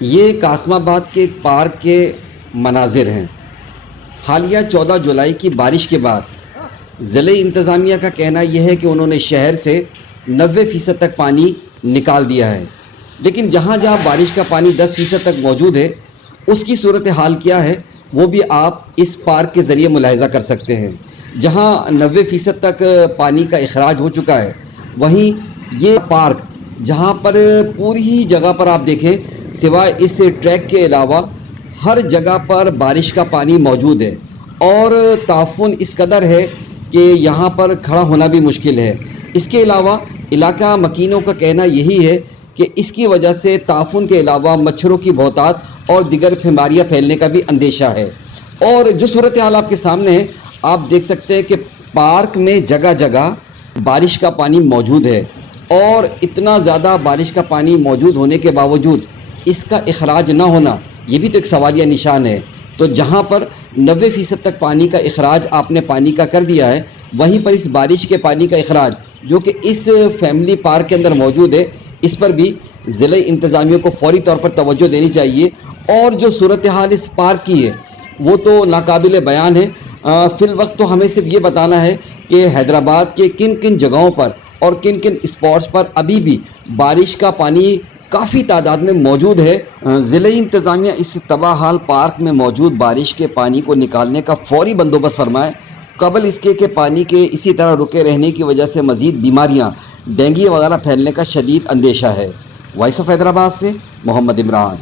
یہ قاسم آباد کے ایک پارک کے مناظر ہیں۔ حالیہ 14 جولائی کی بارش کے بعد ضلع انتظامیہ کا کہنا یہ ہے کہ انہوں نے شہر سے 90% تک پانی نکال دیا ہے، لیکن جہاں جہاں بارش کا پانی 10% تک موجود ہے اس کی صورتحال کیا ہے وہ بھی آپ اس پارک کے ذریعے ملاحظہ کر سکتے ہیں۔ جہاں 90% تک پانی کا اخراج ہو چکا ہے، وہیں یہ پارک جہاں پر پوری ہی جگہ پر آپ دیکھیں سوائے اس ٹریک کے علاوہ ہر جگہ پر بارش کا پانی موجود ہے، اور تعفن اس قدر ہے کہ یہاں پر کھڑا ہونا بھی مشکل ہے۔ اس کے علاوہ علاقہ مکینوں کا کہنا یہی ہے کہ اس کی وجہ سے تعفن کے علاوہ مچھروں کی بہتات اور دیگر بیماریاں پھیلنے کا بھی اندیشہ ہے۔ اور جو صورتحال آپ کے سامنے ہے، آپ دیکھ سکتے ہیں کہ پارک میں جگہ جگہ بارش کا پانی موجود ہے، اور اتنا زیادہ بارش کا پانی موجود ہونے کے باوجود اس کا اخراج نہ ہونا یہ بھی تو ایک سوالیہ نشان ہے۔ تو جہاں پر 90% تک پانی کا اخراج آپ نے پانی کا کر دیا ہے، وہیں پر اس بارش کے پانی کا اخراج جو کہ اس فیملی پارک کے اندر موجود ہے، اس پر بھی ضلع انتظامیہ کو فوری طور پر توجہ دینی چاہیے۔ اور جو صورتحال اس پارک کی ہے وہ تو ناقابل بیان ہے۔ فی الوقت تو ہمیں صرف یہ بتانا ہے کہ حیدرآباد کے کن کن جگہوں پر اور کن کن اسپاٹس پر ابھی بھی بارش کا پانی کافی تعداد میں موجود ہے۔ ضلع انتظامیہ اس تباہ حال پارک میں موجود بارش کے پانی کو نکالنے کا فوری بندوبست فرمائے، قبل اس کے کہ پانی کے اسی طرح رکے رہنے کی وجہ سے مزید بیماریاں ڈینگی وغیرہ پھیلنے کا شدید اندیشہ ہے۔ وائس آف حیدرآباد سے محمد عمران۔